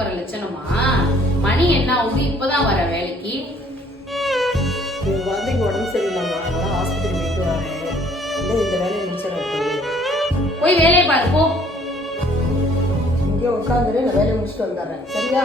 போற லட்சணமா? மணி என்ன ஆகுது? இப்பதான் வர வேலைக்கு? குழந்தைக்கு உடம்பு சரியில்லாமா, அதனால ஆஸ்பத்திரி போயிட்டு வரேன். இந்த வேலையை முடிச்சிடறேன். போய் வேலையை பாரு போ. இங்கே உட்காந்துரு, நான் வேலையை முடிச்சுட்டு வந்துடுறேன். சரியா?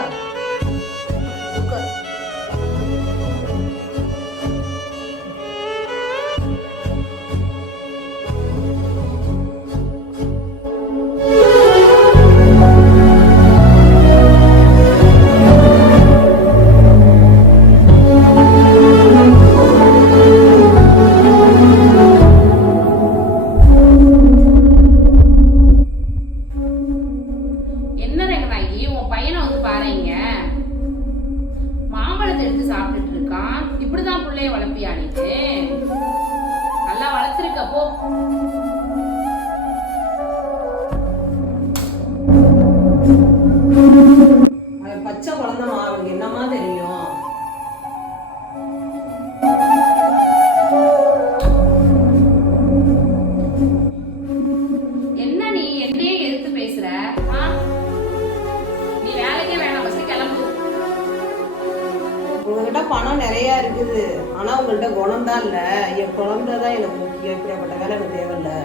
என்ன ரங்கநாயகி, உன் பையனை வந்து பாருங்க. மாம்பழத்தை எடுத்து சாப்பிட்டுட்டு இருக்கான். இப்படிதான் பிள்ளைய வளர்ப்பியா நீ? நல்லா வளர்த்திருக்க போ. அவன் பச்சை குழந்தைமா, அவனுக்கு என்னமா தெரியும்? என்ன நீ என்னையே எடுத்து பேசுற? நீ வேலைக்கே வேணாம், ஃபர்ஸ்ட் கிளம்பு. உங்ககிட்ட பணம் நிறைய இருக்குது, ஆனா உங்கள்கிட்ட குணம் தான் இல்ல. என் குழந்தை தான் எனக்கு முக்கியம். இப்படிப்பட்ட வேலை எனக்கு தேவையில்லை.